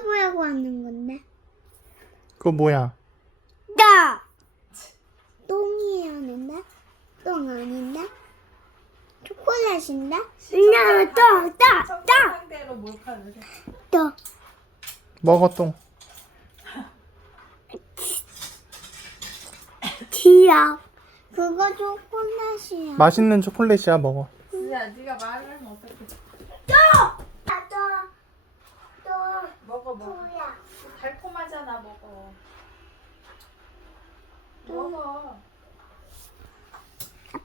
해보라고 하는 건데. 그거 뭐야? 나! 똥이 하는데? 똥 아닌데? 초콜릿인데? 나, 똥, 똥, 상대로 몰카를 해. 똥, 똥. 먹어 똥. 귀여워. 그거 초콜릿이야. 맛있는 초콜릿이야 먹어. 지야, 네가 말을 하면 어떡해. 아, 또, 또, 먹어, 먹어. 뭐야? 달콤하잖아, 먹어. 먹어.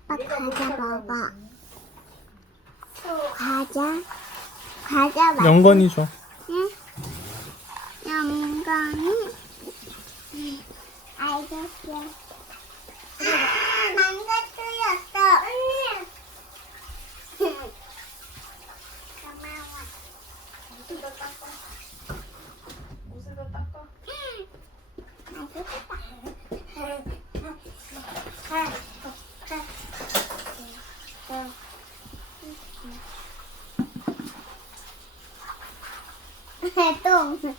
아빠 과자 먹어. 과자? 과자 맛. 영건이 줘. 응? 영광이 알겠어. 아, 망가뜨렸어. 고마워. 옷을 더 닦아. 옷을 더 닦아. 똥.